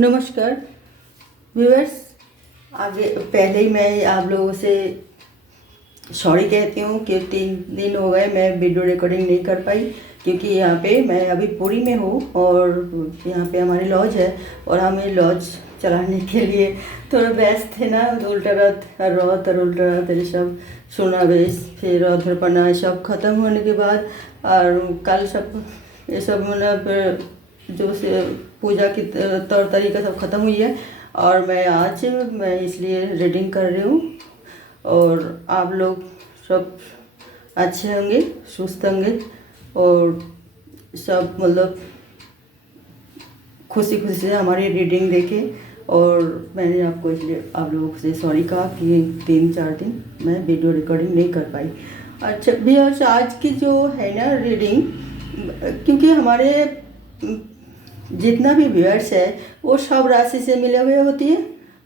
नमस्कार व्यूअर्स। आगे पहले ही मैं आप लोगों से सॉरी कहती हूँ कि 3 दिन हो गए मैं वीडियो रिकॉर्डिंग नहीं कर पाई, क्योंकि यहाँ पे मैं अभी पुरी में हूँ और यहाँ पे हमारी लॉज है और हमें लॉज चलाने के लिए थोड़ा व्यस्त थे ना। उल्टा रात रात और उल्टा रात ये सब सुना बेस फिर अधरपना सब ख़त्म होने के बाद और कल सब ये सब मतलब जो से पूजा की तौर तरीका सब ख़त्म हुई है और मैं इसलिए रीडिंग कर रही हूँ और आप लोग सब अच्छे होंगे, सुस्त होंगे और सब मतलब खुशी खुशी से हमारी रीडिंग देखें। और मैंने आपको इसलिए आप लोगों से सॉरी कहा कि 3-4 दिन मैं वीडियो रिकॉर्डिंग नहीं कर पाई। अच्छा भैया, आज की जो है ना रीडिंग, क्योंकि हमारे जितना भी व्यूअर्स है वो सब राशि से मिले हुए होती है,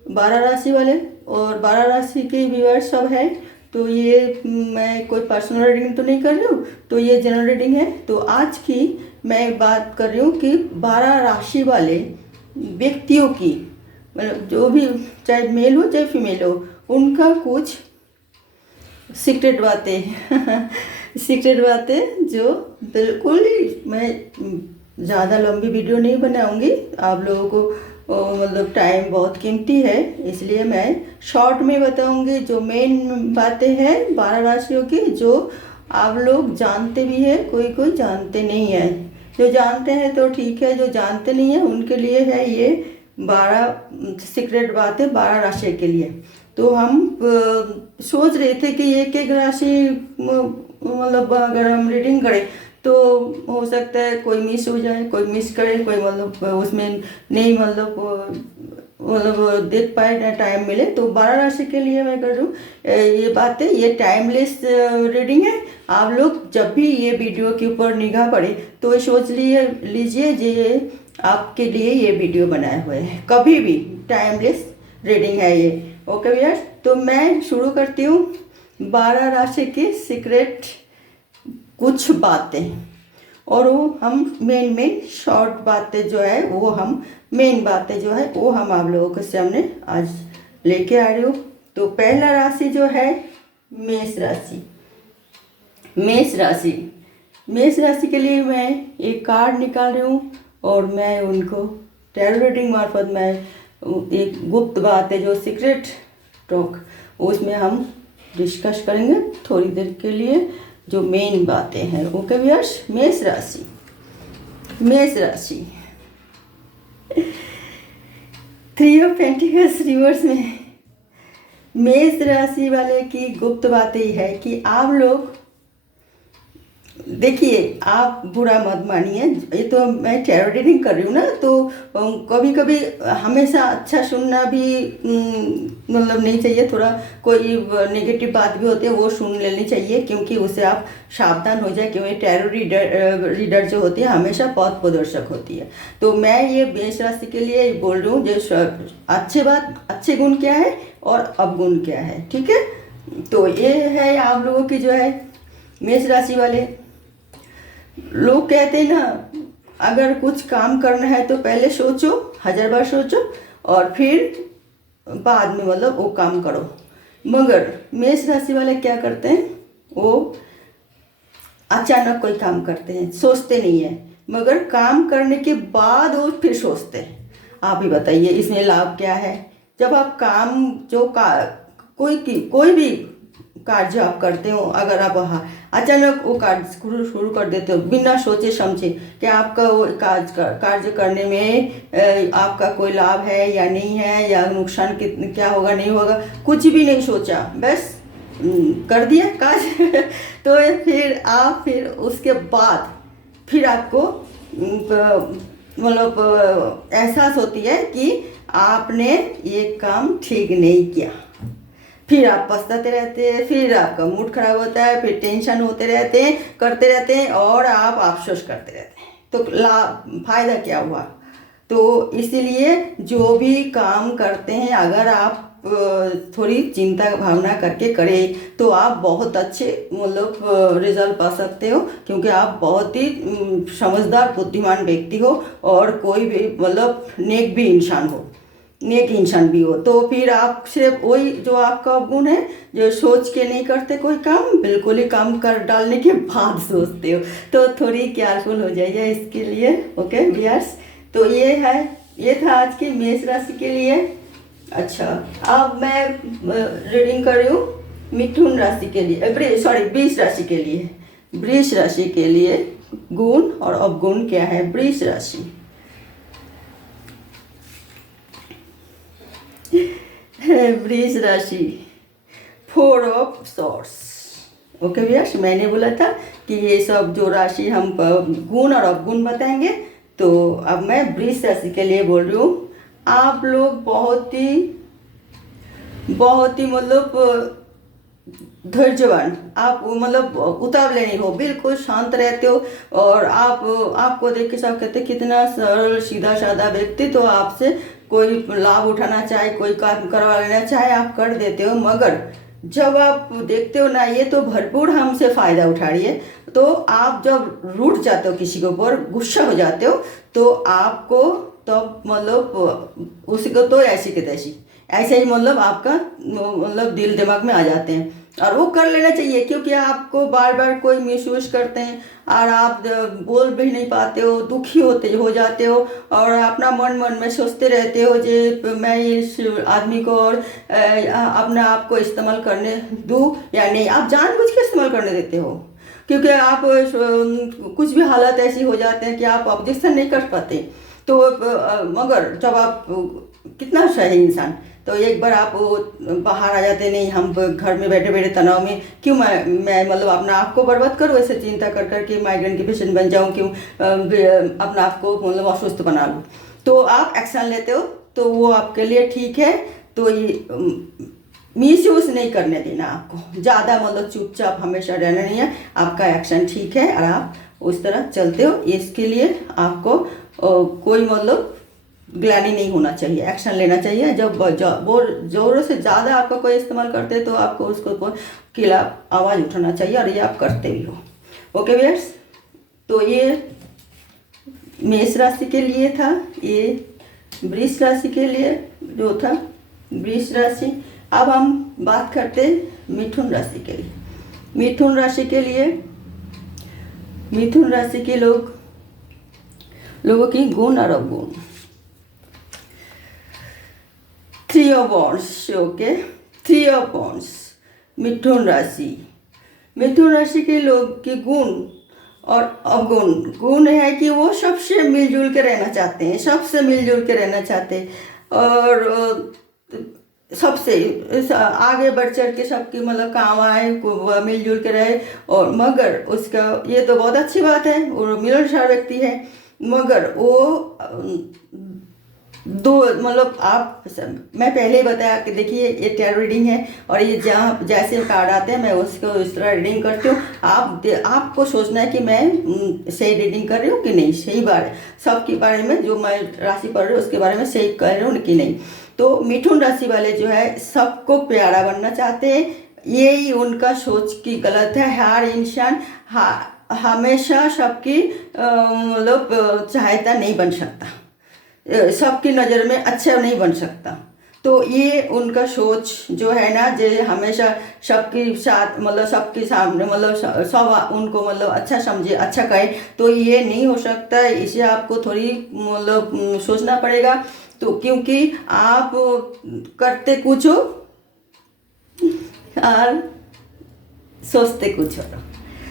12 राशि वाले और 12 राशि के व्यूअर्स सब हैं। तो ये मैं कोई पर्सनल रीडिंग तो नहीं कर रही हूँ, तो ये जनरल रीडिंग है। तो आज की मैं बात कर रही हूँ कि 12 राशि वाले व्यक्तियों की, मतलब जो भी चाहे मेल हो चाहे फीमेल हो, उनका कुछ सीक्रेट बातें सीक्रेट बातें जो बिल्कुल ही मैं ज़्यादा लंबी वीडियो नहीं बनाऊंगी। आप लोगों को मतलब टाइम बहुत कीमती है, इसलिए मैं शॉर्ट में बताऊंगी जो मेन बातें हैं 12 राशियों की, जो आप लोग जानते भी हैं, कोई कोई जानते नहीं है। जो जानते हैं तो ठीक है, जो जानते नहीं है उनके लिए है ये 12 सीक्रेट बातें 12 राशि के लिए। तो हम सोच रहे थे कि एक एक राशि मतलब अगर हम रीडिंग करें तो हो सकता है कोई मिस हो जाए, कोई मिस करे, कोई मतलब उसमें नहीं मतलब देख पाए ना टाइम मिले। तो 12 राशि के लिए मैं कर दूँ ये बातें, ये टाइमलेस रीडिंग है। आप लोग जब भी ये वीडियो के ऊपर निगाह पड़े तो सोच लीजिए ये आपके लिए ये वीडियो बनाए हुए हैं, कभी भी टाइमलेस रीडिंग है ये। ओके भैया, तो मैं शुरू करती हूँ 12 राशि की सीक्रेट कुछ बातें, और वो हम मेन शॉर्ट बातें जो है वो हम मेन बातें जो है वो हम आप लोगों के सामने आज लेके आ रही हूँ। तो पहला राशि जो है मेष राशि। मेष राशि के लिए मैं एक कार्ड निकाल रही हूँ और मैं उनको टैरो रीडिंग मार्फत मैं एक गुप्त बात है जो सीक्रेट टॉक उसमें हम डिस्कस करेंगे थोड़ी देर के लिए, जो मेन बातें हैं। ओके व्यूअर्स, मेष राशि 3 ऑफ पेंटिकल्स रिवर्स में मेष राशि वाले की गुप्त बात यही है कि आप लोग देखिए, आप बुरा मत मानिए, ये तो मैं टैरो रीडिंग कर रही हूँ ना, तो कभी कभी हमेशा अच्छा सुनना भी मतलब नहीं चाहिए। थोड़ा कोई नेगेटिव बात भी होती है वो सुन लेनी चाहिए, क्योंकि उससे आप सावधान हो जाए, क्योंकि टैरो रीडर जो होती है हमेशा पथ प्रदर्शक होती है। तो मैं ये मेष राशि के लिए बोल रही हूँ जो अच्छे गुण क्या है और अवगुण क्या है, ठीक है। तो ये है आप लोगों की जो है मेष राशि वाले लोग कहते हैं ना, अगर कुछ काम करना है तो पहले सोचो, 1000 बार सोचो और फिर बाद में मतलब वो काम करो। मगर मेष राशि वाले क्या करते हैं, वो अचानक कोई काम करते हैं, सोचते नहीं है, मगर काम करने के बाद वो फिर सोचते हैं। आप ही बताइए इसमें लाभ क्या है। जब आप काम जो कोई भी कार्य आप करते हो, अगर आप अचानक वो कार्य शुरू कर देते हो बिना सोचे समझे कि आपका वो कार्य करने में आपका कोई लाभ है या नहीं है, या नुकसान क्या होगा नहीं होगा, कुछ भी नहीं सोचा, बस कर दिया काज तो फिर उसके बाद फिर आपको मतलब एहसास होती है कि आपने ये काम ठीक नहीं किया। फिर आप पछताते रहते हैं, फिर आपका मूड खराब होता है, फिर टेंशन होते रहते हैं, करते रहते हैं और आप अफसोस करते रहते हैं। तो फायदा क्या हुआ। तो इसीलिए जो भी काम करते हैं, अगर आप थोड़ी चिंता भावना करके करें तो आप बहुत अच्छे मतलब रिजल्ट पा सकते हो, क्योंकि आप बहुत ही समझदार बुद्धिमान व्यक्ति हो और कोई भी मतलब नेक इंसान भी हो। तो फिर आप सिर्फ वही जो आपका गुण है, जो सोच के नहीं करते कोई काम, बिल्कुल ही काम कर डालने के बाद सोचते हो, तो थोड़ी केयरफुल हो जाइए इसके लिए। ओके व्यूअर्स, तो ये था आज की मेष राशि के लिए। अच्छा, अब मैं रीडिंग कर रही हूँ मिथुन राशि के लिए, वृष राशि के लिए। वृष राशि के लिए गुण और अवगुण क्या है। वृष राशि, वृष राशि, 4 ऑफ सॉर्ड्स। ओके व्यूअर्स, मैंने बोला था कि ये सब जो राशि हम गुण और अवगुण बताएंगे, तो अब मैं वृष राशि के लिए बोल रही हूँ। आप लोग बहुत ही मतलब धैर्यवान, आप मतलब उतावले नहीं हो, बिल्कुल शांत रहते हो, और आपको देख के सब कहते कितना सरल सीधा साधा व्यक्ति, तो आपसे कोई लाभ उठाना चाहे, कोई काम करवा लेना चाहे, आप कर देते हो। मगर जब आप देखते हो ना ये तो भरपूर हमसे फ़ायदा उठा रही है, तो आप जब रूठ जाते हो किसी के ऊपर, गुस्सा हो जाते हो, तो आपको तब मतलब उसी को तो ऐसे ही मतलब आपका मतलब दिल दिमाग में आ जाते हैं, और वो कर लेना चाहिए, क्योंकि आपको बार बार कोई मिसयूज करते हैं और आप बोल भी नहीं पाते हो, दुखी हो जाते हो, और अपना मन में सोचते रहते हो जे मैं इस आदमी को और अपने आप को इस्तेमाल करने दूँ या नहीं। आप जानबूझ के इस्तेमाल करने देते हो, क्योंकि आप कुछ भी हालत ऐसी हो जाते हैं कि आप ऑब्जेक्शन नहीं कर पाते। तो मगर जब आप कितना सही इंसान, तो एक बार आप बाहर आ जाते, नहीं हम घर में बैठे बैठे तनाव में क्यों मैं मतलब अपना आप को बर्बाद करूँ, ऐसे चिंता कर करके माइग्रेन की पेशेंट बन जाऊँ, क्यों अपना आप को मतलब अस्वस्थ बना लूँ। तो आप एक्शन लेते हो, तो वो आपके लिए ठीक है। तो ये मिस यूज नहीं करने देना, आपको ज़्यादा मतलब चुपचाप हमेशा रहना नहीं है, आपका एक्शन ठीक है और आप उस तरह चलते हो। इसके लिए आपको कोई मतलब ग्लानि नहीं होना चाहिए, एक्शन लेना चाहिए। जब वो ज़ोरों से ज़्यादा आपका कोई इस्तेमाल करते हैं, तो आपको उसको खिलाफ आवाज़ उठाना चाहिए, और ये आप करते भी हो। ओके व्यूअर्स, तो ये मेष राशि के लिए था, ये वृष राशि के लिए जो था वृष राशि। अब हम बात करते मिथुन राशि के लिए। मिथुन राशि के लिए, मिथुन राशि के लोगों की गुण और अवगुण। 3 of Wands, okay, 3 of Wands, मिथुन राशि के लोग के गुण और अवगुण। गुण है कि वो सबसे मिलजुल के रहना चाहते हैं, और सबसे आगे बढ़ चढ़ के सबकी मतलब काम आए, मिलजुल के रहे। और मगर उसका ये तो बहुत अच्छी बात है, वो मिलनसार व्यक्ति है, मगर वो दो मतलब मैं पहले ही बताया कि देखिए ये टैरो रीडिंग है, और ये जहाँ जैसे कार्ड आते हैं मैं उसको इस तरह रीडिंग करती हूँ। आपको सोचना है कि मैं सही रीडिंग कर रही हूँ कि नहीं, सही बात सबके बारे में जो मैं राशि पढ़ रही हूँ उसके बारे में सही कर रही हूँ कि नहीं। तो मिथुन राशि वाले जो है सबको प्यारा बनना चाहते हैं, यही उनका सोच की गलत है। हर इंसान हमेशा सबकी मतलब सहायता नहीं बन सकता, सबकी नज़र में अच्छा नहीं बन सकता। तो ये उनका सोच जो है ना, जो हमेशा सबके साथ मतलब सबके सामने मतलब सब उनको मतलब अच्छा समझे, अच्छा कहे, तो ये नहीं हो सकता। इसे आपको थोड़ी मतलब सोचना पड़ेगा। तो क्योंकि आप करते कुछ हो और सोचते कुछ हो,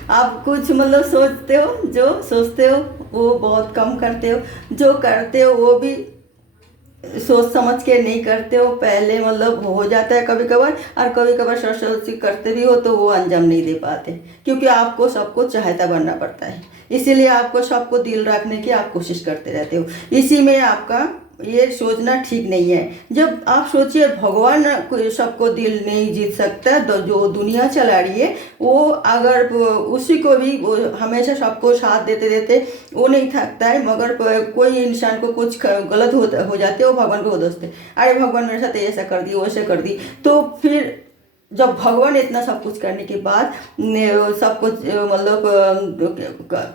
आप कुछ मतलब सोचते हो, जो सोचते हो वो बहुत कम करते हो, जो करते हो वो भी सोच समझ के नहीं करते हो। पहले मतलब हो जाता है कभी कभार, और कभी कभार सोच करते भी हो तो वो अंजाम नहीं दे पाते, क्योंकि आपको सबको चाहता बनना पड़ता है, इसीलिए आपको सबको दिल रखने की आप कोशिश करते रहते हो। इसी में आपका ये सोचना ठीक नहीं है। जब आप सोचिए भगवान सबको दिल नहीं जीत सकता, तो जो दुनिया चला रही है वो अगर उसी को भी वो हमेशा सबको साथ देते देते वो नहीं थकता है, मगर कोई इंसान को कुछ गलत हो जाते वो भगवान को दोषते, अरे भगवान मेरे साथ ऐसा कर दी वैसे कर दी। तो फिर जब भगवान इतना सब कुछ करने के बाद सब कुछ मतलब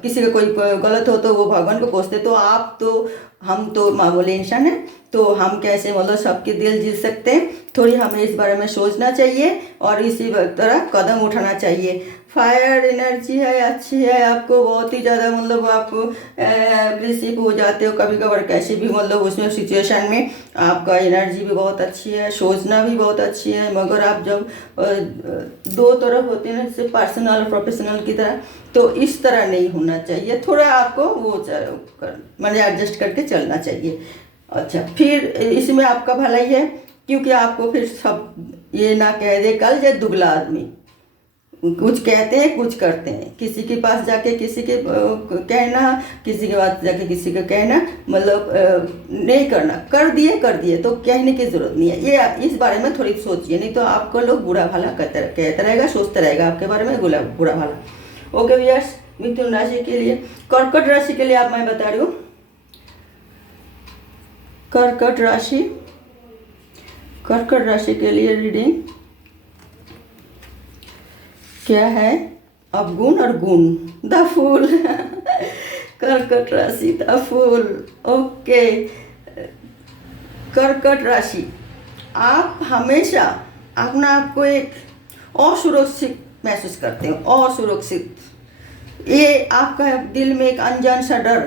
किसी का कोई गलत हो तो वो भगवान को कोसते, तो आप तो हम तो मामूली इंसान हैं, तो हम कैसे मतलब सबके दिल जीत सकते हैं। थोड़ी हमें इस बारे में सोचना चाहिए और इसी तरह कदम उठाना चाहिए। फायर एनर्जी है, अच्छी है, आपको बहुत ही ज़्यादा मतलब आप एग्रेसिव हो जाते हो कभी कभार, कैसे भी मतलब उसमें सिचुएशन में आपका एनर्जी भी बहुत अच्छी है, सोचना भी बहुत अच्छी है। मगर आप जब दो तरफ होते हैं ना, जैसे पर्सनल और प्रोफेशनल की तरह, तो इस तरह नहीं होना चाहिए। थोड़ा आपको वो मैंने एडजस्ट करके चलना चाहिए। अच्छा, फिर इसमें आपका भलाई है, क्योंकि आपको फिर सब ये ना कह दे कल जो दुगला आदमी, कुछ कहते हैं कुछ करते हैं, किसी के पास जाके किसी के कहना, किसी के पास जाके किसी का कहना, मतलब नहीं करना, कर दिए तो कहने की जरूरत नहीं है। ये इस बारे में थोड़ी सोचिए, नहीं तो आपको लोग बुरा भला कहते रहेगा, सोचते रहेगा आपके बारे में बुरा भला। ओके व्यूअर्स, मिथुन राशि के लिए, कर्कट राशि के लिए आप मैं बता रही हूँ। कर्कट राशि के लिए रीडिंग क्या है, अवगुण और गुण, द फूल। कर्कट राशि द फूल। ओके, कर्कट राशि, आप हमेशा अपना आप को एक असुरक्षित महसूस करते हो, असुरक्षित। ये आपका दिल में एक अनजान सा डर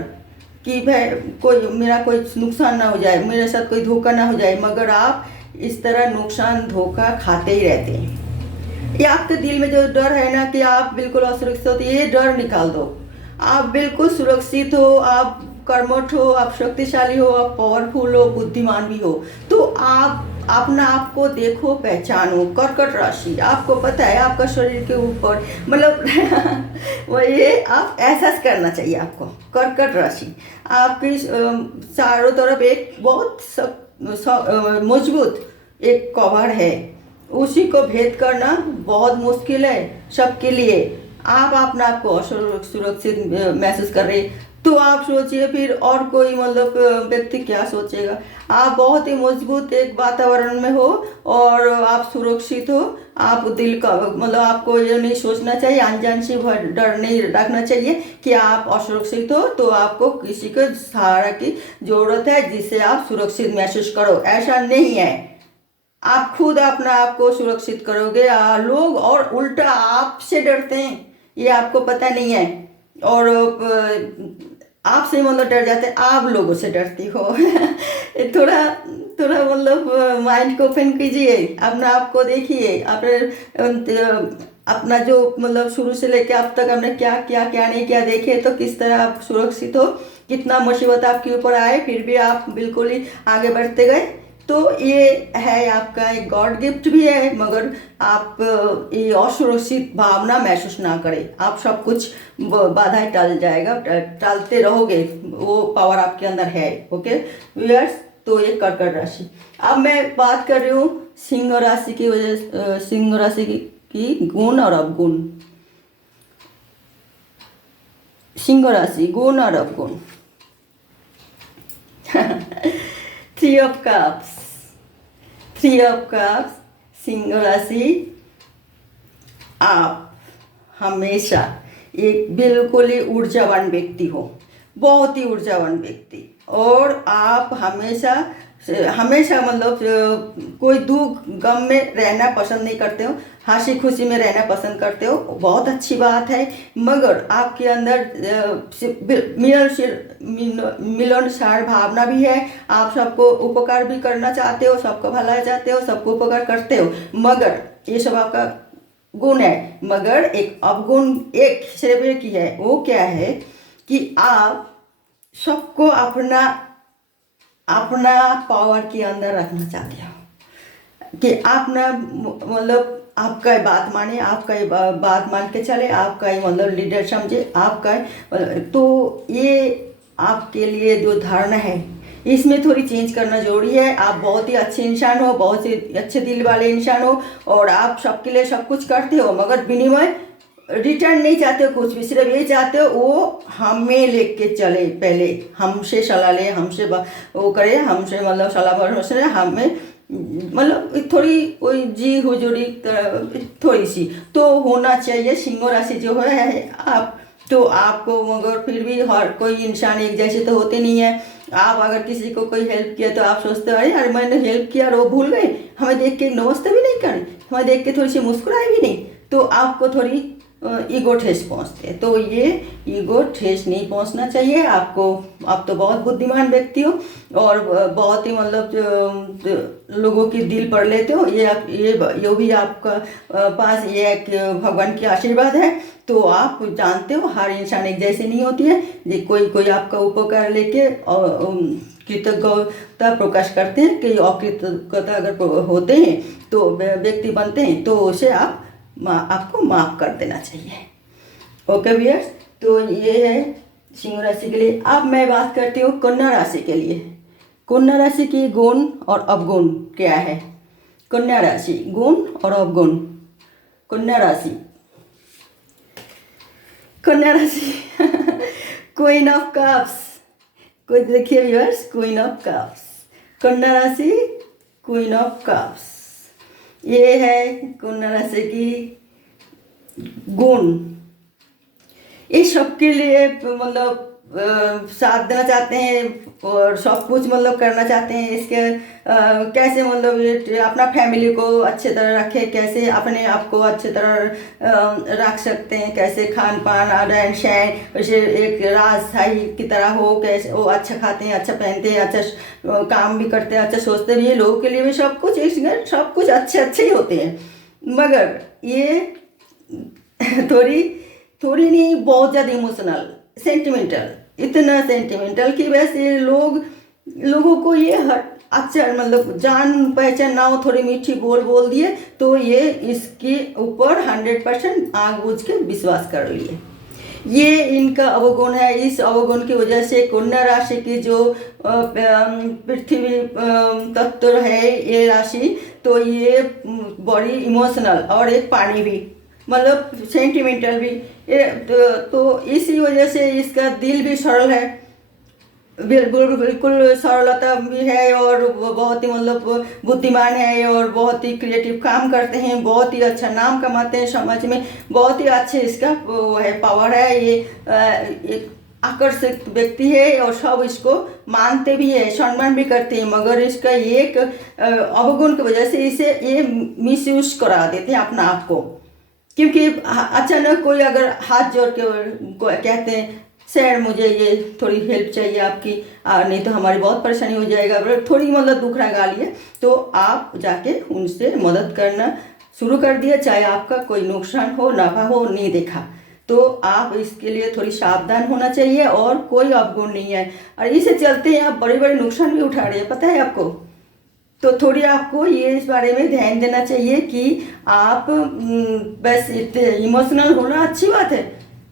कि भाई कोई मेरा कोई नुकसान ना हो जाए, मेरे साथ कोई धोखा ना हो जाए, मगर आप इस तरह नुकसान धोखा खाते ही रहते हैं। ये आपके दिल में जो डर है ना कि आप बिल्कुल असुरक्षित हो, तो ये डर निकाल दो। आप बिल्कुल सुरक्षित हो, आप कर्मठ हो, आप शक्तिशाली हो, आप पावरफुल हो, बुद्धिमान भी हो। तो आप अपना आप को देखो, पहचानो। कर्कट राशि, आपको पता है आपका शरीर के ऊपर मतलब वो ये आप एहसास करना चाहिए आपको। कर्कट राशि आपकी चारों तरफ एक बहुत मजबूत एक कवर है, उसी को भेद करना बहुत मुश्किल है सबके लिए। आप अपना आपको असुरक्षित महसूस कर रहे, तो आप सोचिए फिर और कोई मतलब व्यक्ति क्या सोचेगा। आप बहुत ही मजबूत एक वातावरण में हो और आप सुरक्षित हो। आप दिल का मतलब आपको ये नहीं सोचना चाहिए, अनजान से डर नहीं रखना चाहिए कि आप असुरक्षित हो, तो आपको किसी को सहारा की जरूरत है जिससे आप सुरक्षित महसूस करो। ऐसा नहीं है, आप खुद अपना आप को सुरक्षित करोगे। लोग और उल्टा आपसे डरते हैं, ये आपको पता नहीं है, और आपसे मतलब डर जाते हैं, आप लोगों से डरती हो। थोड़ा थोड़ा मतलब माइंड को ओपन कीजिए, अपना आप को देखिए, अपना जो मतलब शुरू से लेकर अब तक आपने क्या किया क्या नहीं किया, देखे तो किस तरह आप सुरक्षित हो, कितना मुसीबत आपके ऊपर आए फिर भी आप बिल्कुल ही आगे बढ़ते गए। तो ये है आपका एक गॉड गिफ्ट भी है, मगर आप ये असुरक्षित भावना महसूस ना करें। आप सब कुछ बाधाएं टल जाएगा, टालते रहोगे, वो पावर आपके अंदर है। ओके व्यूअर्स, तो ये कर्कट राशि। अब मैं बात कर रही हूँ सिंह राशि की वजह, सिंह राशि की गुण और अवगुण। सिंह राशि गुण और अवगुण। 3 of Cups, 3 of Cups, Singh राशि, आप हमेशा एक बिल्कुल ही ऊर्जावान व्यक्ति हो, बहुत ही ऊर्जावान व्यक्ति, और आप हमेशा मतलब कोई दुख गम में रहना पसंद नहीं करते हो, हंसी खुशी में रहना पसंद करते हो, बहुत अच्छी बात है। मगर आपके अंदर मिलनसार भावना भी है, आप सबको उपकार भी करना चाहते हो, सबको भला चाहते हो, सबको उपकार करते हो, मगर ये सब आपका गुण है। मगर एक अवगुण एक सिर्फ एक ही है, वो क्या है कि आप सबको अपना पावर के अंदर रखना चाहते हो, कि अपना मतलब आपका बात माने, आपका बात मान के चले, आपका मतलब लीडर समझे, आपका तो ये आपके लिए जो धारणा है इसमें थोड़ी चेंज करना जरूरी है। आप बहुत ही अच्छे इंसान हो, बहुत ही अच्छे दिल वाले इंसान हो और आप सबके लिए सब कुछ करते हो, मगर विनिमय रिटर्न नहीं चाहते हो कुछ भी, सिर्फ ये चाहते हो वो हमें लेके चले, पहले हमसे सलाह ले, हमसे वो करे, हमसे मतलब सलाह परामर्श ले, हमें मतलब थोड़ी कोई जी हुजूरी थोड़ी सी तो होना चाहिए। सिंह राशि जो है आप, तो आपको मगर फिर भी हर कोई इंसान एक जैसे तो होते नहीं है। आप अगर किसी को कोई हेल्प किया तो आप सोचते हो अरे यार मैंने हेल्प किया और वो भूल गए, हमें देख के नमस्ते भी नहीं करें, हमें देख के थोड़ी सी मुस्कुराए भी नहीं, तो आपको थोड़ी ईगो ठेस पहुंचते हैं। तो ये ईगो ठेस नहीं पहुंचना चाहिए आपको। आप तो बहुत बुद्धिमान व्यक्ति हो और बहुत ही मतलब लोगों की दिल पढ़ लेते हो, ये भी आपका पास ये एक भगवान की आशीर्वाद है। तो आप जानते हो हर इंसान एक जैसे नहीं होती है, ये कोई आपका उपकार लेके कृतज्ञता प्रकाश करते हैं कि अकृतज्ञता अगर होते हैं तो व्यक्ति बनते हैं तो उसे आपको माफ कर देना चाहिए। ओके व्यूअर्स, तो ये है सिंह राशि के लिए। अब मैं बात करती हूँ कन्या राशि के लिए। कन्या राशि की गुण और अवगुण क्या है। कन्या राशि गुण और अवगुण। कन्या राशि, कन्या राशि क्वीन ऑफ कप्स, कोई देखिए व्यूअर्स, क्वीन ऑफ कप्स, कन्या राशि क्वीन ऑफ कप्स, ये है कन्या राशि की गुण। ये सबके लिए मतलब साथ देना चाहते हैं और सब कुछ मतलब करना चाहते हैं। इसके कैसे मतलब ये अपना फैमिली को अच्छे तरह रखे, कैसे अपने आप को अच्छे तरह रख सकते हैं, कैसे खान पान रहन सहन वैसे एक राजशाही की तरह हो, कैसे वो अच्छा खाते हैं, अच्छा पहनते हैं, अच्छा काम भी करते हैं, अच्छा सोचते भी हैं, लोगों के लिए भी सब कुछ सब कुछ अच्छे अच्छे ही होते हैं। मगर ये थोड़ी नहीं, बहुत ज़्यादा इमोशनल, सेंटिमेंटल, इतना सेंटिमेंटल कि वैसे लोगों को ये अच्छा मतलब जान पहचान ना हो, थोड़ी मीठी बोल दिए तो ये इसके ऊपर 100% आग बुझ के विश्वास कर लिए। ये इनका अवगुण है। इस अवगुण की वजह से कन्या राशि की जो पृथ्वी तत्व है ये राशि, तो ये बड़ी इमोशनल और एक पानी भी मतलब सेंटिमेंटल भी, तो इसी वजह से इसका दिल भी सरल है, बिल्कुल सरलता भी है और बहुत ही मतलब बुद्धिमान है और बहुत ही क्रिएटिव काम करते हैं, बहुत ही अच्छा नाम कमाते हैं समाज में, बहुत ही अच्छे इसका वो है पावर है। ये एक आकर्षित व्यक्ति है और सब इसको मानते भी है, सम्मान भी करते हैं, मगर इसका एक अवगुण की वजह से इसे ये मिसयूज करा देते हैं अपना आप को। क्योंकि अचानक कोई अगर हाथ जोड़ के कहते हैं सर मुझे ये थोड़ी हेल्प चाहिए आपकी, नहीं तो हमारी बहुत परेशानी हो जाएगा, थोड़ी मतलब दुखड़ा गाली है, तो आप जाके उनसे मदद करना शुरू कर दिया, चाहे आपका कोई नुकसान हो नफा हो नहीं देखा, तो आप इसके लिए थोड़ी सावधान होना चाहिए। और कोई अवगुण नहीं है और इसे चलते हैं आप बड़े बड़े नुकसान भी उठा रहे हैं, पता है आपको। तो थोड़ी आपको ये इस बारे में ध्यान देना चाहिए कि आप बस इमोशनल होना अच्छी बात है,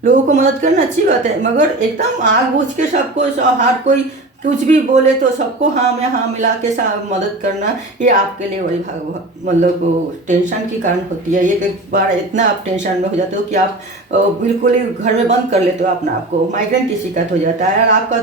लोगों को मदद करना अच्छी बात है, मगर एकदम आग बुझ के सबको हर कोई कुछ भी बोले तो सबको हाँ में हाँ मिला के मदद करना, ये आपके लिए बड़ी मतलब टेंशन की कारण होती है। एक बार इतना आप टेंशन में हो जाते हो कि आप बिल्कुल ही घर में बंद कर लेते हो अपना आपको, माइग्रेन की शिकायत हो जाता है और आपका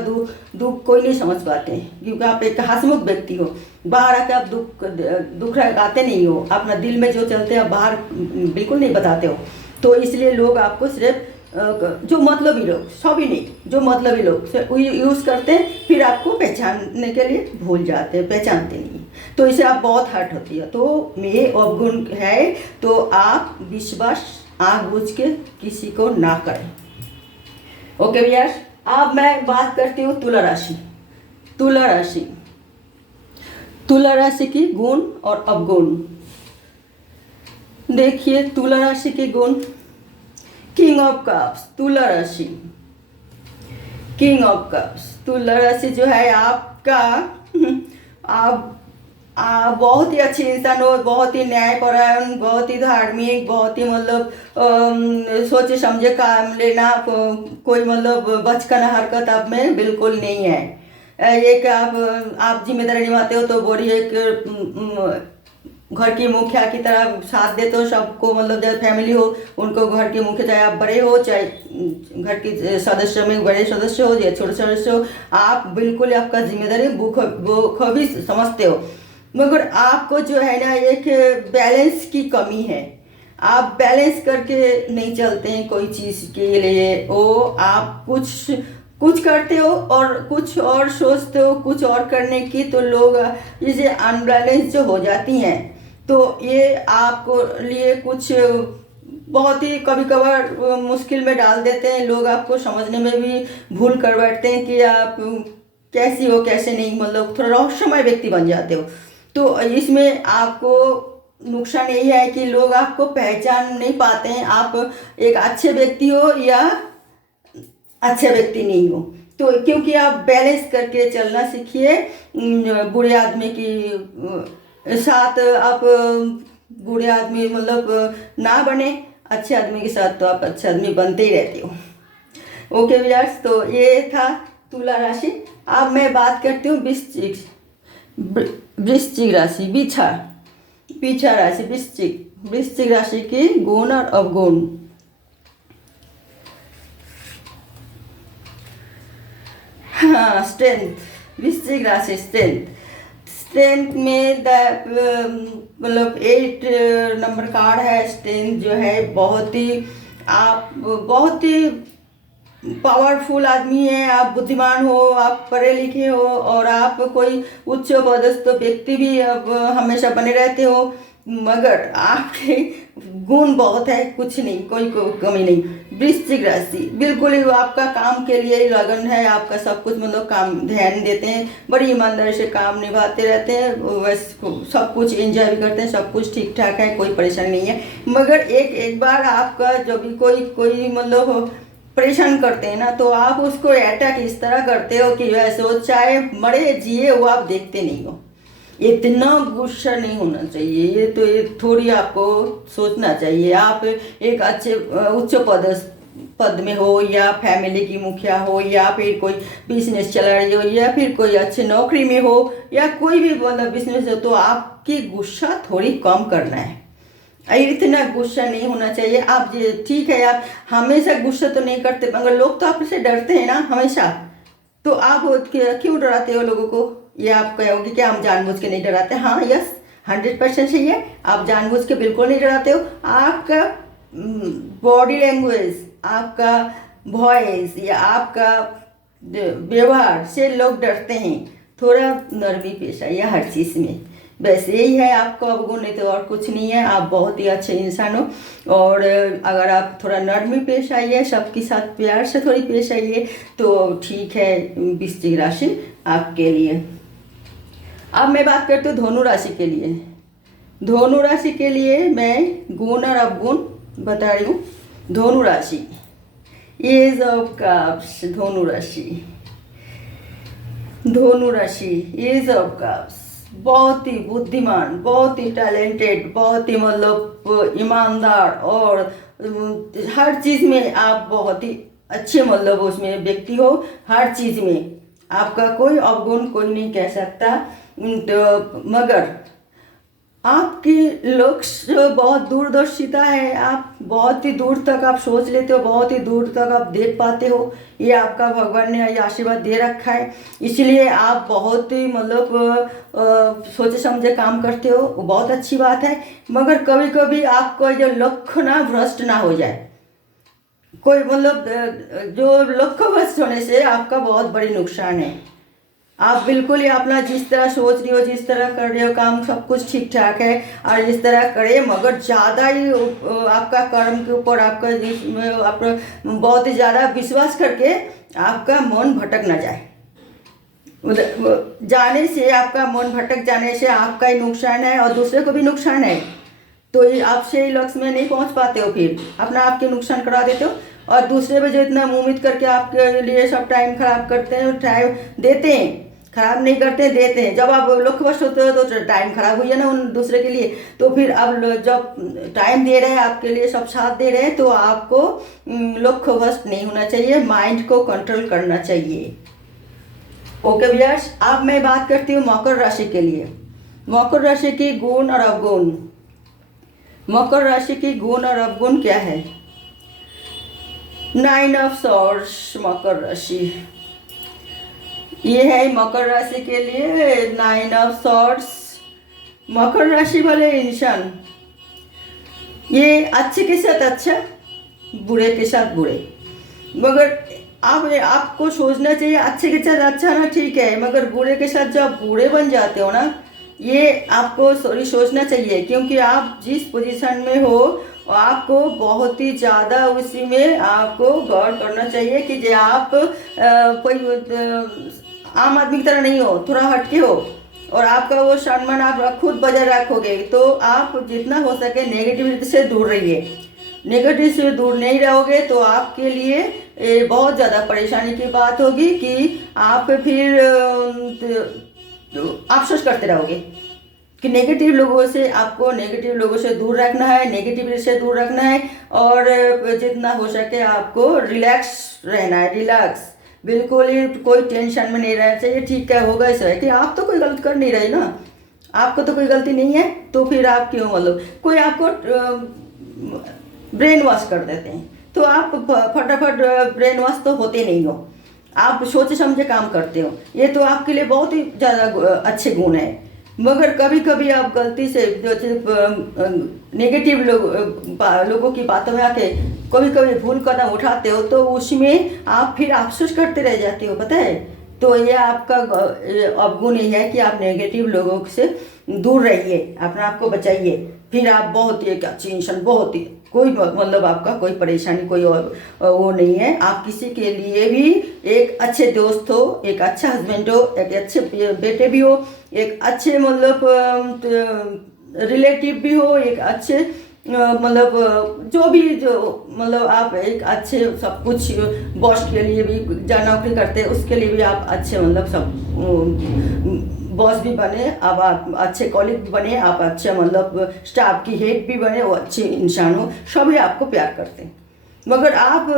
दुख कोई नहीं समझ पाते हैं, क्योंकि आप एक हंसमुख व्यक्ति हो, बाहर आके आप दुख गाते नहीं हो, अपना दिल में जो चलते हैं बाहर बिल्कुल नहीं बताते हो। तो इसलिए लोग आपको सिर्फ जो मतलबी लोग, सभी नहीं, जो मतलबी लोग यूज़ करते हैं, फिर आपको पहचानने के लिए भूल जाते हैं, पहचानते नहीं, तो इसे आप बहुत हर्ट होती है। तो ये अवगुण है, तो आप विश्वास आग बुझ के किसी को ना करें। ओके भैया, अब मैं बात करती हूँ तुला राशि। तुला राशि, तुला राशि की गुण और अवगुण। देखिए तुला राशि के गुण, किंग ऑफ कप्स, तुला राशि, किंग ऑफ कप्स। तुला राशि जो है आपका, बहुत ही अच्छे इंसान हो, बहुत ही न्यायपरायण, बहुत ही धार्मिक, बहुत ही मतलब सोचे समझे काम लेना, कोई मतलब बचकाना हरकत आप में बिल्कुल नहीं है। एक आप जिम्मेदारी निभाते हो तो बड़ी एक घर की मुखिया की तरह साथ देते हो सबको, मतलब जब फैमिली हो उनको घर के मुखिया, चाहे आप बड़े हो चाहे घर के सदस्य में बड़े सदस्य हो या छोटे सदस्य हो, आप बिल्कुल आपका जिम्मेदारी बखूबी समझते हो। मगर आपको जो है ना एक बैलेंस की कमी है, आप बैलेंस करके नहीं चलते हैं कोई चीज़ के लिए। वो आप कुछ कुछ करते हो और कुछ और सोचते हो कुछ और करने की, तो लोग इसे अनबैलेंस जो हो जाती हैं, तो ये आपको लिए कुछ बहुत ही कभी कभार मुश्किल में डाल देते हैं। लोग आपको समझने में भी भूल कर बैठते हैं कि आप कैसी हो कैसे नहीं, मतलब थोड़ा रहस्यमय व्यक्ति बन जाते हो। तो इसमें आपको नुकसान यही है कि लोग आपको पहचान नहीं पाते हैं, आप एक अच्छे व्यक्ति हो या अच्छे व्यक्ति नहीं हो। तो क्योंकि आप बैलेंस करके चलना सीखिए, बुरे आदमी की साथ आप बुरे आदमी मतलब ना बने, अच्छे आदमी के साथ तो आप अच्छे आदमी बनते ही रहते हो। ओके व्यूअर्स, तो ये था तुला राशि। अब मैं बात करती हूँ वृश्चिक राशि, बिछा राशि, वृश्चिक राशि की गुण और अवगुण। हाँ, स्ट्रेंथ, वृश्चिक राशि स्ट्रेंथ में मतलब 8 नंबर कार्ड है। स्ट्रेंथ जो है बहुत ही, आप बहुत ही पावरफुल आदमी है, आप बुद्धिमान हो, आप पढ़े लिखे हो और आप कोई उच्च पदस्थ व्यक्ति भी अब हमेशा बने रहते हो। मगर आपके गुण बहुत है, कुछ नहीं, कोई कमी नहीं। वृश्चिक राशि बिल्कुल ही आपका काम के लिए लगन है, आपका सब कुछ मतलब काम ध्यान देते हैं, बड़ी ईमानदारी से काम निभाते रहते हैं, वैसे सब कुछ एंजॉय भी करते हैं, सब कुछ ठीक ठाक है, कोई परेशानी नहीं है। मगर एक बार आपका जब भी कोई मतलब परेशान करते हैं ना, तो आप उसको अटैक इस तरह करते हो कि वैसे वो चाहे मरे जिए वो आप देखते नहीं हो। इतना गुस्सा नहीं होना चाहिए, ये थोड़ी आपको सोचना चाहिए। आप एक अच्छे उच्च पद में हो या फैमिली की मुखिया हो या फिर कोई बिजनेस चला रही हो या फिर कोई अच्छे नौकरी में हो या कोई भी मतलब बिजनेस हो, तो आपकी गुस्सा थोड़ी कम करना है। इतना गुस्सा नहीं होना चाहिए। आप ठीक है, आप हमेशा गुस्सा तो नहीं करते, मगर लोग तो आपसे डरते हैं ना हमेशा, तो आप क्यों डराते हो लोगों को? ये आप कहोगे कि हम जानबूझ के नहीं डराते। हाँ, यस, 100% सही है, आप जानबूझ के बिल्कुल नहीं डराते हो। आपका बॉडी लैंग्वेज, आपका वॉइस या आपका व्यवहार से लोग डरते हैं। थोड़ा नरमी पेश आइए हर चीज़ में, बस यही है आपको अवगुण, नहीं तो और कुछ नहीं है। आप बहुत ही अच्छे इंसान हो और अगर आप थोड़ा नरमी पेश आइए, सबके साथ प्यार से थोड़ी पेश आइए, तो ठीक है वृश्चिक राशि आपके लिए। अब मैं बात करती हूँ धनु राशि के लिए। धनु राशि के लिए मैं गुण और अवगुण बता रही हूँ। धनु राशि, एज ऑफ कप्स, धनु राशि, एज ऑफ कप्स, बहुत ही बुद्धिमान, बहुत ही टैलेंटेड, बहुत ही मतलब ईमानदार और हर चीज़ में आप बहुत ही अच्छे मतलब उसमें व्यक्ति हो। हर चीज़ में आपका कोई अवगुण कोई नहीं कह सकता। तो मगर आपकी लक्ष्य बहुत दूरदर्शिता है, आप बहुत ही दूर तक आप सोच लेते हो, बहुत ही दूर तक आप देख पाते हो। ये आपका भगवान ने ये आशीर्वाद दे रखा है, इसलिए आप बहुत ही मतलब सोचे समझे काम करते हो, वो बहुत अच्छी बात है। मगर कभी कभी आपको जो लक्ष्य ना भ्रष्ट ना हो जाए, कोई मतलब जो लक्ष्य भ्रष्ट होने से आपका बहुत बड़ी नुकसान है। आप बिल्कुल ही अपना जिस तरह सोच रही हो, जिस तरह कर रहे हो काम, सब कुछ ठीक ठाक है और इस तरह करे, मगर ज़्यादा ही आपका कर्म के ऊपर आपका जिसमें आप बहुत ही ज़्यादा विश्वास करके आपका मन भटक ना जाए। जाने से आपका मन भटक जाने से आपका ही नुकसान है और दूसरे को भी नुकसान है। तो ये आप सही लक्ष्य में नहीं पहुंच पाते हो, फिर अपना आपके नुकसान करा देते हो और दूसरे पे जो इतना उम्मीद करके आपके लिए सब टाइम खराब करते हैं, टाइम देते हैं, खराब नहीं करते, देते हैं। जब आप लक्ष्यभ्रष्ट होते हो तो टाइम खराब हुई है ना उन दूसरे के लिए। तो फिर अब जब टाइम दे रहे हैं आपके लिए, सब साथ दे रहे हैं, तो आपको लक्ष्यभ्रष्ट नहीं होना चाहिए, माइंड को कंट्रोल करना चाहिए। ओके व्यूअर्स, अब मैं बात करती हूँ मकर राशि के लिए। मकर राशि की गुण और अवगुण। मकर राशि की गुण और अवगुण क्या है? 9 ऑफ सॉर्ड्स मकर राशि, ये है मकर राशि के लिए 9 ऑफ सॉर्ड्स। मकर राशि वाले इंसान ये अच्छे के साथ अच्छा, बुरे के साथ बुरे। मगर आपको सोचना चाहिए अच्छे के साथ अच्छा ना, ठीक है, मगर बुरे के साथ जब बुरे बन जाते हो ना, ये आपको सोचना चाहिए। क्योंकि आप जिस पोजीशन में हो आपको बहुत ही ज़्यादा उसी में आपको गौर करना चाहिए कि जो आप कोई आम आदमी की तरह नहीं हो, थोड़ा हटके हो, और आपका वो सम्मान आप खुद बजाय रखोगे। तो आप जितना हो सके नेगेटिविटी से दूर रहिए। नेगेटिव से दूर नहीं रहोगे तो आपके लिए बहुत ज़्यादा परेशानी की बात होगी कि आप फिर अफसोस करते रहोगे कि नेगेटिव लोगों से, आपको नेगेटिव लोगों से दूर रखना है, नेगेटिविटी से दूर रखना है, और जितना हो सके आपको रिलैक्स रहना है। रिलैक्स, बिल्कुल ही कोई टेंशन में नहीं रहना चाहिए। ठीक है, होगा ऐसा है कि आप तो कोई गलती कर नहीं रहे ना, आपको तो कोई गलती नहीं है, तो फिर आप क्यों, मतलब कोई आपको ब्रेन वॉश कर देते हैं तो आप फटाफट ब्रेन वॉश तो होते नहीं हो, आप सोचे समझे काम करते हो। ये तो आपके लिए बहुत ही ज़्यादा अच्छे गुण है। मगर कभी कभी आप गलती से नेगेटिव लोगों की बातों में आके कभी कभी भूल कदम उठाते हो, तो उसमें आप फिर अफसोस करते रह जाते हो, पता है। तो ये आपका अवगुण ही है कि आप नेगेटिव लोगों से दूर रहिए, अपने आप को बचाइए, फिर आप बहुत ही एक अच्छी इंसान, बहुत ही कोई मतलब आपका कोई परेशानी, कोई वो नहीं है। आप किसी के लिए भी एक अच्छे दोस्त हो, एक अच्छा हस्बैंड हो, एक अच्छे बेटे भी हो, एक अच्छे मतलब रिलेटिव भी हो, एक अच्छे मतलब जो मतलब आप एक अच्छे सब कुछ, बॉस के लिए भी, जो नौकरी करते हैं उसके लिए भी आप अच्छे मतलब सब बॉस भी बने, अब आप अच्छे कॉलीग भी बने, आप अच्छे मतलब स्टाफ की हेड भी बने, वो अच्छे इंसान हो, सभी आपको प्यार करते हैं। मगर आप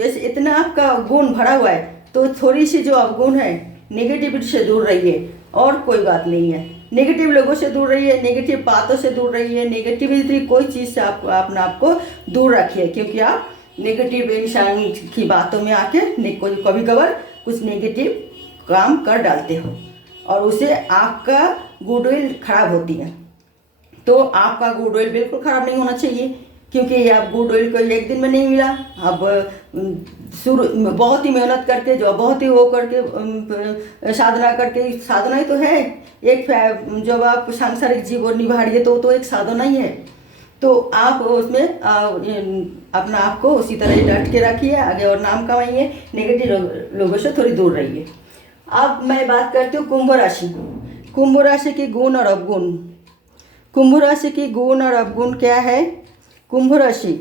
इतना आपका गुण भरा हुआ है, तो थोड़ी सी जो अवगुण है, नेगेटिविटी से दूर रहिए, और कोई बात नहीं है। नेगेटिव लोगों से दूर रहिए, नेगेटिव बातों से दूर रहिए, नेगेटिविटी कोई चीज़ से आप अपने आप को दूर रखिए, क्योंकि आप नेगेटिव इंसान की बातों में आके कभी कभार कुछ नेगेटिव काम कर डालते हो, और उससे आपका गुडविल खराब होती है। तो आपका गुडविल बिल्कुल खराब नहीं होना चाहिए, क्योंकि आप गुडविल को एक दिन में नहीं मिला। अब शुरू बहुत ही मेहनत करके, जो बहुत ही वो करके साधना करके, साधना ही तो है एक, जब आप सांसारिक जीवन निभा रही है तो एक साधना ही है। तो आप उसमें अपना आप को उसी तरह डट के रखिए, आगे और नाम कमाइए, नेगेटिव लोगों से थोड़ी दूर रहिए। अब मैं बात करती हूँ कुंभ राशि। कुंभ राशि की गुण और अवगुण। कुंभ राशि की गुण और अवगुण क्या है? कुंभ राशि,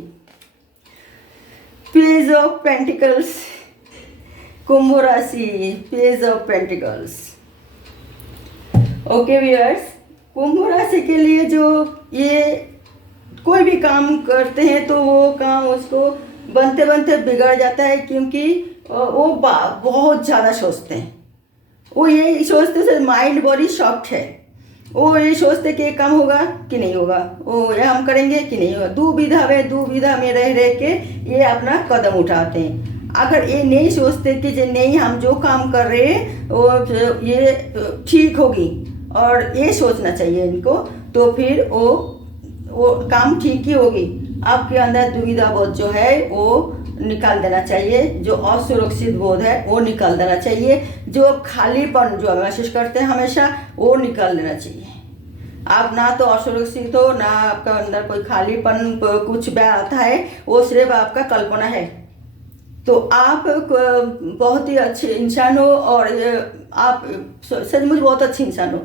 पेज ऑफ पेंटिकल्स। कुंभ राशि, page of pentacles. Okay viewers, कुंभ राशि के लिए जो ये कोई भी काम करते हैं तो वो काम उसको बनते बनते बिगड़ जाता है, क्योंकि वो बहुत ज़्यादा सोचते हैं। वो ये सोचते से माइंड बॉडी सॉफ्ट है, वो ये सोचते कि काम होगा कि नहीं होगा, वो ये हम करेंगे कि नहीं होगा, दुविधा में रह के ये अपना कदम उठाते हैं। अगर ये नहीं सोचते कि नहीं हम जो काम कर रहे हैं वो ये ठीक होगी, और ये सोचना चाहिए इनको, तो फिर वो काम ठीक ही होगी। आपके अंदर दुविधा बोध जो है वो निकाल देना चाहिए, जो असुरक्षित बोध है वो निकाल देना चाहिए, जो खालीपन जो महसूस करते हैं हमेशा वो निकाल देना चाहिए। आप ना तो असुरक्षित हो, ना आपका अंदर कोई खालीपन कुछ बात है, वो सिर्फ आपका कल्पना है। तो आप बहुत ही अच्छे इंसान हो, और आप सचमुच बहुत अच्छे इंसान हो।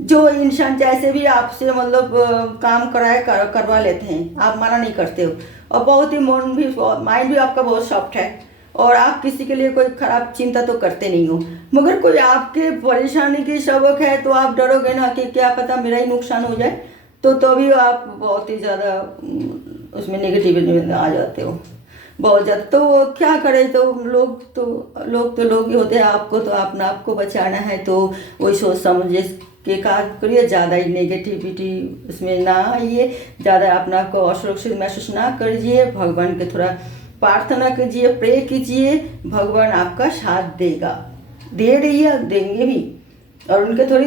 जो इंसान जैसे भी आपसे मतलब काम करवा लेते हैं, आप मना नहीं करते हो, और बहुत ही माइंड भी आपका बहुत सॉफ्ट है, और आप किसी के लिए कोई खराब चिंता तो करते नहीं हो, मगर कोई आपके परेशानी की सबक है तो आप डरोगे ना कि क्या पता मेरा ही नुकसान हो जाए, तो भी आप बहुत ही ज़्यादा उसमें नेगेटिविटी में आ जाते हो बहुत ज़्यादा। तो वो क्या करें, तो लोग ही होते हैं, आपको तो अपना आपको बचाना है, तो वही सोच समझ के काम करिए, ज़्यादा ही नेगेटिविटी उसमें ना आइए, ज़्यादा अपना आपको असुरक्षित महसूस ना करिए, भगवान के थोड़ा प्रार्थना कीजिए, प्रे कीजिए, भगवान आपका साथ देगा, दे रही है, देंगे भी। और उनके थोड़ी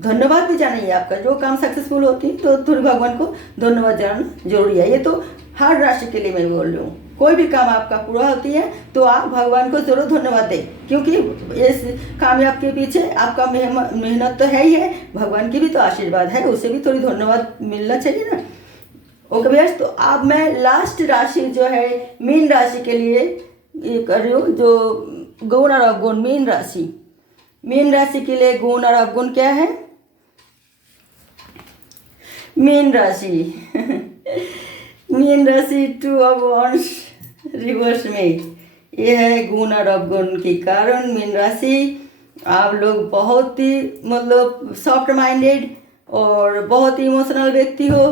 धन्यवाद भी जानिए, आपका जो काम सक्सेसफुल होती है तो थोड़ी भगवान को धन्यवाद जानना जरूरी है। ये तो हर राशि के लिए मैं बोल रही हूँ, कोई भी काम आपका पूरा होती है तो आप भगवान को जरूर धन्यवाद दें, क्योंकि इस कामयाब के पीछे आपका मेहनत तो है ही है, भगवान की भी तो आशीर्वाद है, उसे भी थोड़ी धन्यवाद मिलना चाहिए ना। ओके भैया, तो अब मैं लास्ट राशि जो है मीन राशि के लिए ये कर रही हूँ, जो गुण और अवगुण। मीन राशि के लिए गुण और अवगुण क्या है? मीन राशि मीन राशि 2 ऑफ वांड्स रिवर्स में, ये है गुण और अवगुण के कारण। मीन राशि आप लोग बहुत ही मतलब सॉफ्ट माइंडेड और बहुत ही इमोशनल व्यक्ति हो,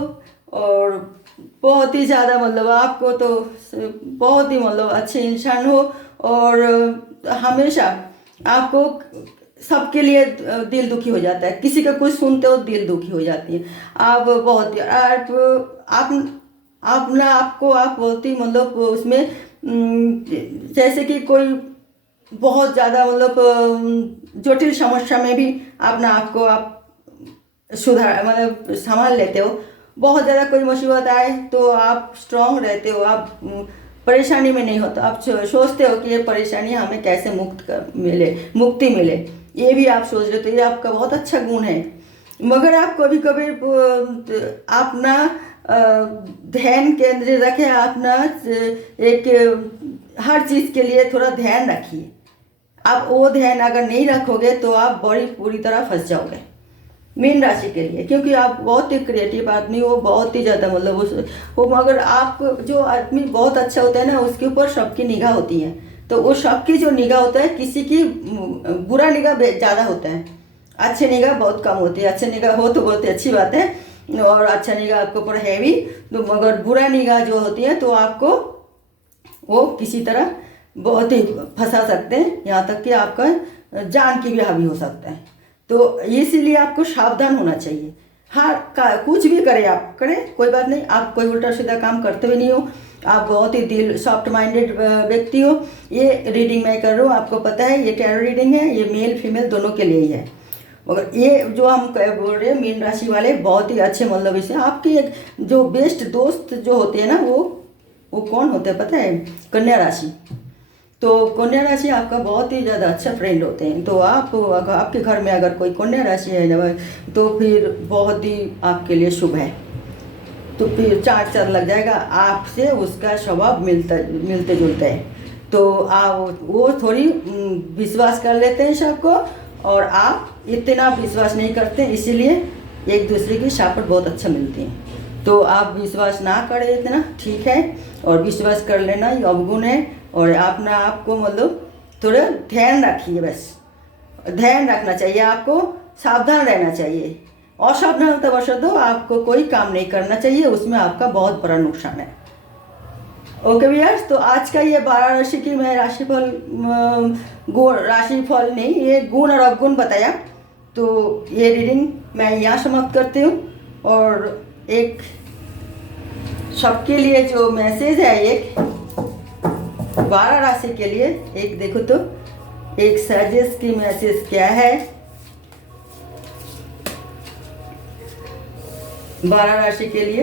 और बहुत ही ज़्यादा मतलब आपको तो बहुत ही मतलब अच्छे इंसान हो, और हमेशा आपको सबके लिए दिल दुखी हो जाता है, किसी का कुछ सुनते हो दिल दुखी हो जाती है। आप बहुत आप ना आपको आप बहुत ही मतलब उसमें जैसे कि कोई बहुत ज़्यादा मतलब जटिल समस्या में भी अपना आपको आप सुधार मतलब संभाल लेते हो। बहुत ज़्यादा कोई मुसीबत आए तो आप स्ट्रांग रहते हो, आप परेशानी में नहीं होता, आप सोचते हो कि ये परेशानी हमें कैसे मुक्ति मिले, ये भी आप सोच रहे हो, तो ये आपका बहुत अच्छा गुण है। मगर आप कभी कभी अपना ध्यान केंद्रित रखें, अपना एक हर चीज़ के लिए थोड़ा ध्यान रखिए। आप वो ध्यान अगर नहीं रखोगे तो आप बड़ी पूरी तरह फंस जाओगे मीन राशि के लिए, क्योंकि आप बहुत ही क्रिएटिव आदमी हो, बहुत ही ज़्यादा मतलब वो मगर आप जो आदमी बहुत अच्छा होता है ना, उसके ऊपर सबकी निगाह होती है, तो वो सबकी जो निगाह होता है, किसी की बुरा निगाह ज़्यादा होता है, अच्छे निगाह बहुत कम होती है। अच्छे निगाह हो तो बहुत ही अच्छी बात है, और अच्छा निगाह आपके ऊपर है भी, तो मगर बुरा निगाह जो होती है तो आपको वो किसी तरह बहुत ही फंसा सकते हैं, यहाँ तक कि आपका जान की भी हावी हो सकता है। तो इसीलिए आपको सावधान होना चाहिए। हाँ, कुछ भी करें आप करें, कोई बात नहीं, आप कोई उल्टा सीधा काम करते हुए नहीं हो, आप बहुत ही दिल सॉफ्ट माइंडेड व्यक्ति हो। ये रीडिंग मैं कर रहा हूँ, आपको पता है ये टैरो रीडिंग है, ये मेल फीमेल दोनों के लिए ही है। मगर ये जो हम बोल रहे हैं मीन राशि वाले बहुत ही अच्छे मतलब इसे आपकी एक जो बेस्ट दोस्त जो होते हैं ना, वो कौन होते हैं पता है? कन्या राशि। तो कन्या राशि आपका बहुत ही ज़्यादा अच्छा फ्रेंड होते हैं। तो आपके घर में अगर कोई कन्या राशि है तो फिर बहुत ही आपके लिए शुभ है, तो फिर चार लग जाएगा, आपसे उसका स्वभाव मिलते जुलते है, तो आप वो थोड़ी विश्वास कर लेते हैं सबको, और आप इतना विश्वास नहीं करते, इसीलिए एक दूसरे की सपोर्ट बहुत अच्छा मिलती है। तो आप विश्वास ना करें इतना, ठीक है, और विश्वास कर लेना ये अवगुण है। और अपना आपको मतलब थोड़ा ध्यान रखिए, बस ध्यान रखना चाहिए, आपको सावधान रहना चाहिए। असावधानता वशत तो आपको कोई काम नहीं करना चाहिए, उसमें आपका बहुत बड़ा नुकसान है। ओके भैया, तो आज का ये 12 राशि की मैं राशिफल नहीं, ये गुण और अवगुण बताया। तो ये रीडिंग मैं यहाँ समाप्त करती हूँ, और एक सबके लिए जो मैसेज है, एक 12 राशि के लिए एक देखो तो एक सजेस की मैसेज क्या है। 12 राशि के लिए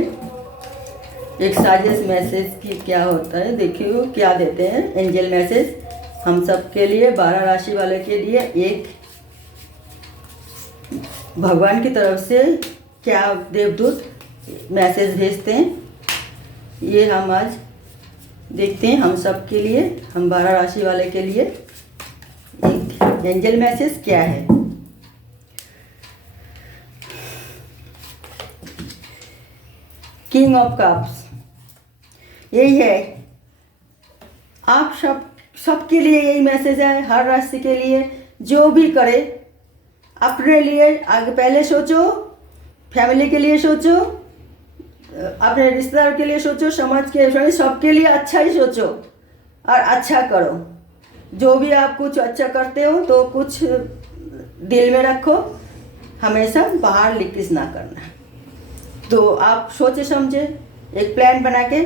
एक साजिश मैसेज की क्या होता है, देखिए क्या देते हैं एंजल मैसेज हम सब के लिए। 12 राशि वाले के लिए एक भगवान की तरफ से क्या देवदूत मैसेज भेजते हैं, ये हम आज देखते हैं। हम सब के लिए, हम 12 राशि वाले के लिए एक एंजल मैसेज क्या है। किंग ऑफ कप्स, यही है आप सबके लिए यही मैसेज है, हर राशि के लिए। जो भी करे अपने लिए आगे पहले सोचो, फैमिली के लिए सोचो, अपने रिश्तेदार के लिए सोचो, समाज के सबके लिए अच्छा ही सोचो और अच्छा करो। जो भी आप कुछ अच्छा करते हो तो कुछ दिल में रखो, हमेशा बाहर लीकेज ना करना। तो आप सोचे समझे एक प्लान बना के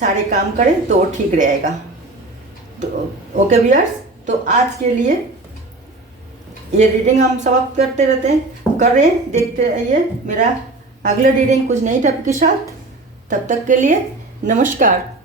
सारे काम करें तो ठीक रहेगा। तो ओके व्यूअर्स, तो आज के लिए ये रीडिंग हम समाप्त करते रहते हैं, कर रहे हैं। देखते रहिए मेरा अगला रीडिंग कुछ नई टॉपिक के साथ। तब तक के लिए नमस्कार।